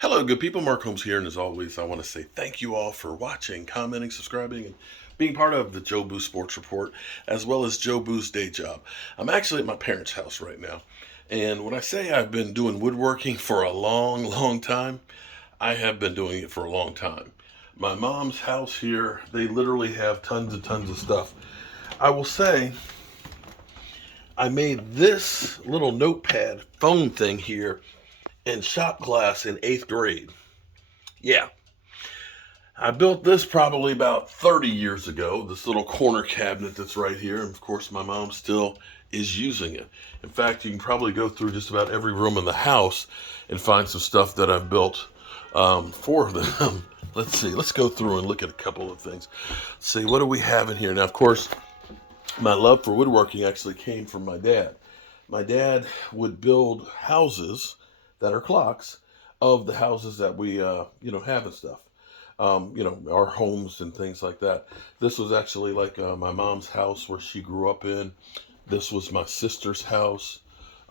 Hello, good people. Mark Holmes here, and as always, I want to say thank you all for watching, commenting, subscribing, and being part of the Joe Boo Sports Report, as well as Joe Boo's day job. I'm actually at my parents' house right now, and when I say I've been doing woodworking for a long, long time, I have been doing it for a long time. My mom's house here, they literally have tons and tons of stuff. I will say, I made this little notepad phone thing here in shop class in 8th grade. Yeah, I built this probably about 30 years ago, this little corner cabinet that's right here. And of course, my mom still is using it. In fact, you can probably go through just about every room in the house and find some stuff that I've built for them. Let's see, let's go through and look at a couple of things. Let's see, what do we have in here? Now, of course, my love for woodworking actually came from my dad. My dad would build houses that are clocks of the houses that we, have and stuff. Our homes and things like that. This was actually like my mom's house where she grew up in. This was my sister's house.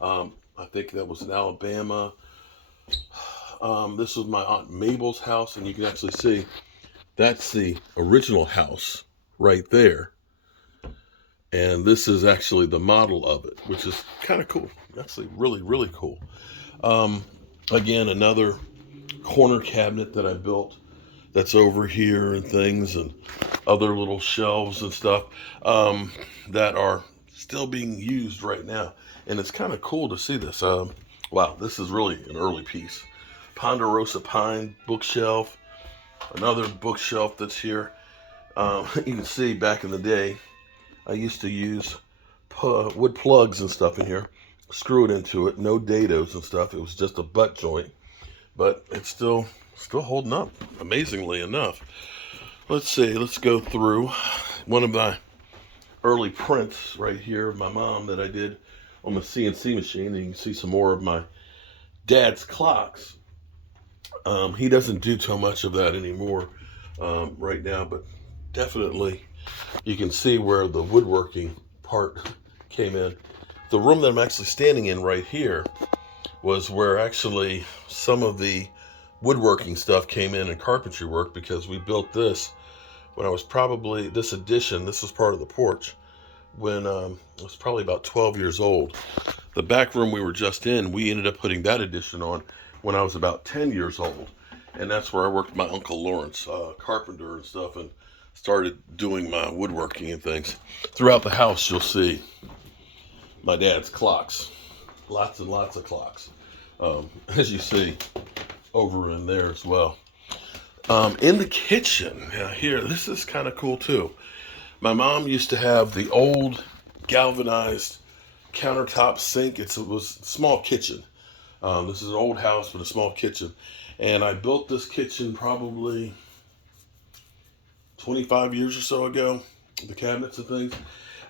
I think that was in Alabama. This was my Aunt Mabel's house, and you can actually see that's the original house right there. And this is actually the model of it, which is kind of cool. Actually, really, really cool. Again, another corner cabinet that I built that's over here and things and other little shelves and stuff that are still being used right now. And it's kind of cool to see this. Wow, this is really an early piece. Ponderosa pine bookshelf, another bookshelf that's here. You can see back in the day, I used to use wood plugs and stuff in here, screw it into it, no dados and stuff. It was just a butt joint, but it's still holding up, amazingly enough. Let's see, let's go through one of my early prints right here of my mom that I did on the CNC machine. And you can see some more of my dad's clocks. He doesn't do too much of that anymore right now, but definitely you can see where the woodworking part came in. The room that I'm actually standing in right here was where actually some of the woodworking stuff came in and carpentry work, because we built this when I was probably, this addition, this was part of the porch, when I was probably about 12 years old. The back room we were just in, we ended up putting that addition on when I was about 10 years old. And that's where I worked with my Uncle Lawrence, carpenter and stuff, and started doing my woodworking and things. Throughout the house, you'll see my dad's clocks. Lots and lots of clocks. As you see over in there as well. In the kitchen, here, this is kind of cool too. My mom used to have the old galvanized countertop sink. It was a small kitchen. This is an old house with a small kitchen. And I built this kitchen probably 25 years or so ago, the cabinets and things.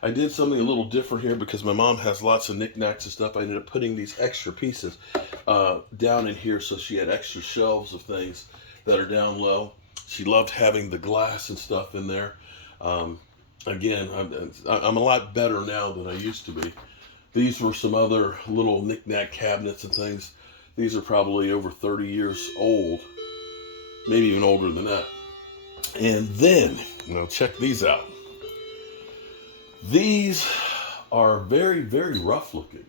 I did something a little different here because my mom has lots of knickknacks and stuff. I ended up putting these extra pieces down in here, so she had extra shelves of things that are down low. She loved having the glass and stuff in there. Again, I'm a lot better now than I used to be. These were some other little knickknack cabinets and things. These are probably over 30 years old, maybe even older than that. And then, check these out. These are very, very rough looking,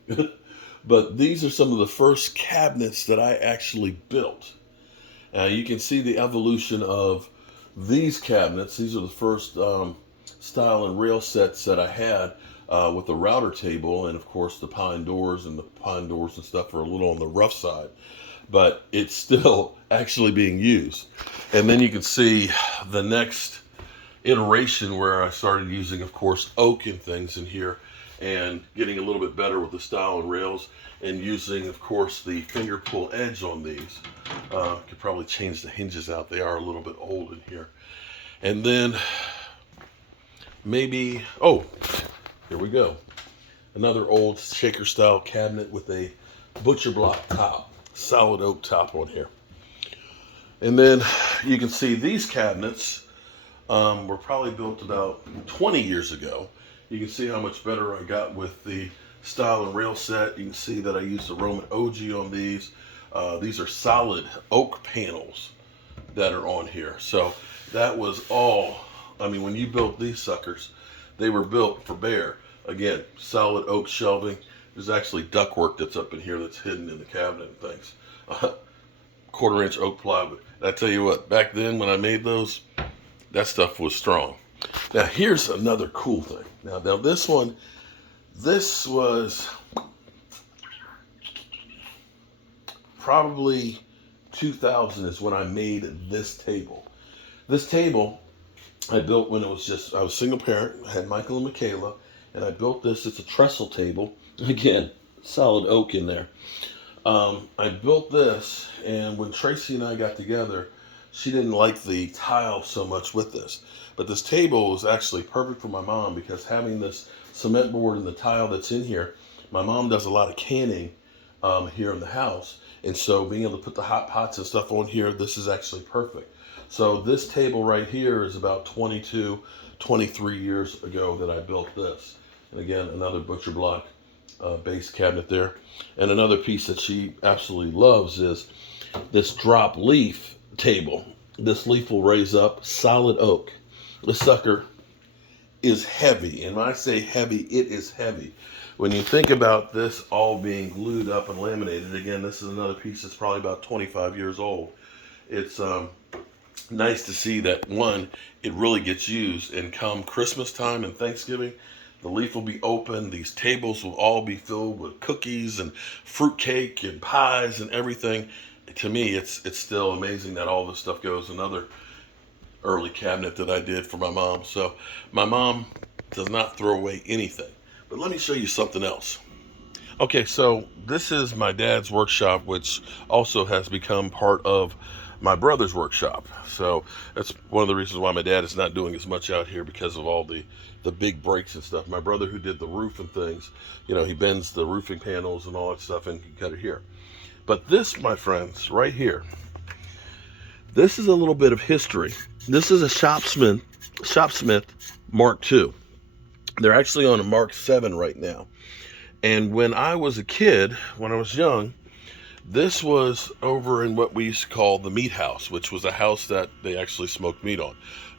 but these are some of the first cabinets that I actually built. You can see the evolution of these cabinets. These are the first style and rail sets that I had with the router table, and of course the pine doors, and the pine doors and stuff are a little on the rough side, but it's still actually being used. And then you can see the next iteration where I started using, of course, oak and things in here, and getting a little bit better with the style and rails, and using, of course, the finger pull edge on these. Could probably change the hinges out. They are a little bit old in here. And then maybe, oh, here we go. Another old shaker style cabinet with a butcher block top, solid oak top on here. And then you can see these cabinets were probably built about 20 years ago. You can see how much better I got with the style and rail set. You can see that I used the Roman OG on these. These are solid oak panels that are on here. So that was all, I mean, when you built these suckers, they were built for bear. Again, solid oak shelving. There's actually ductwork that's up in here that's hidden in the cabinet and things. 1/4 inch oak plywood. I tell you what, back then when I made those, that stuff was strong. Now here's another cool thing. Now this one, this was probably 2000 is when I made this table. This table I built when it was just, I was single parent, I had Michael and Michaela, and I built this. It's a trestle table. Again, solid oak in there. I built this, and when Tracy and I got together, she didn't like the tile so much with this. But this table was actually perfect for my mom because having this cement board and the tile that's in here, my mom does a lot of canning here in the house. And so being able to put the hot pots and stuff on here, this is actually perfect. So this table right here is about 22, 23 years ago that I built this. And again, another butcher block base cabinet there. And another piece that she absolutely loves is this drop leaf table. This leaf will raise up, solid oak. This sucker is heavy. And when I say heavy, it is heavy. When you think about this all being glued up and laminated, again, this is another piece that's probably about 25 years old. It's nice to see that, one, it really gets used, and come Christmas time and Thanksgiving, the leaf will be open. These tables will all be filled with cookies and fruit cake and pies and everything. To me, it's still amazing that all this stuff goes. Another early cabinet that I did for my mom. So my mom does not throw away anything. But let me show you something else. Okay, so this is my dad's workshop, which also has become part of my brother's workshop. So that's one of the reasons why my dad is not doing as much out here, because of all the big breaks and stuff. My brother, who did the roof and things, you know, he bends the roofing panels and all that stuff and can cut it here. But this, my friends, right here, this is a little bit of history. This is a Shopsmith Mark II. They're actually on a Mark 7 right now. And when I was a kid, when I was young, this was over in what we used to call the meat house, which was a house that they actually smoked meat on.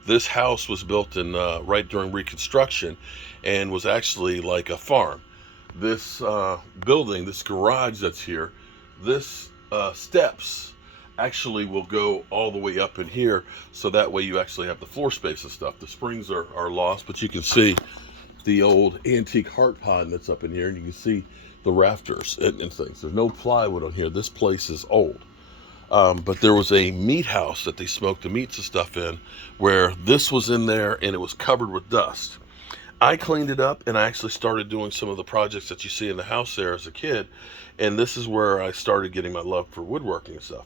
This house was built in right during Reconstruction and was actually like a farm. This building, this garage that's here, this steps actually will go all the way up in here, so that way you actually have the floor space and stuff. The springs are lost, but you can see the old antique heart pond that's up in here, and you can see the rafters and things. There's no plywood on here. This place is old. But there was a meat house that they smoked the meats and stuff in, where this was in there and it was covered with dust. I cleaned it up, and I actually started doing some of the projects that you see in the house there as a kid. And this is where I started getting my love for woodworking and stuff.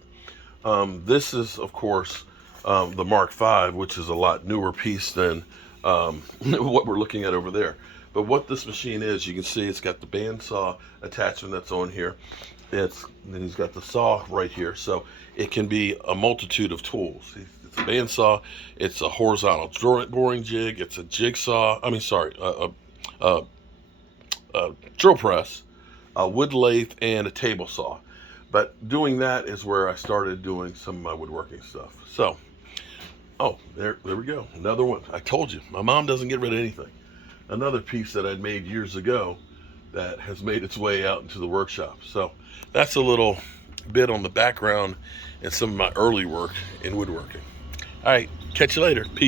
This is, of course, the Mark V, which is a lot newer piece than what we're looking at over there. But what this machine is, you can see it's got the bandsaw attachment that's on here. Then he's got the saw right here, so it can be a multitude of tools. It's a bandsaw, it's a horizontal boring jig, it's a jigsaw. I mean, sorry, a drill press, a wood lathe, and a table saw. But doing that is where I started doing some of my woodworking stuff. So, oh, there we go. Another one. I told you, my mom doesn't get rid of anything. Another piece that I'd made years ago that has made its way out into the workshop. So that's a little bit on the background and some of my early work in woodworking. All right, catch you later. Peace.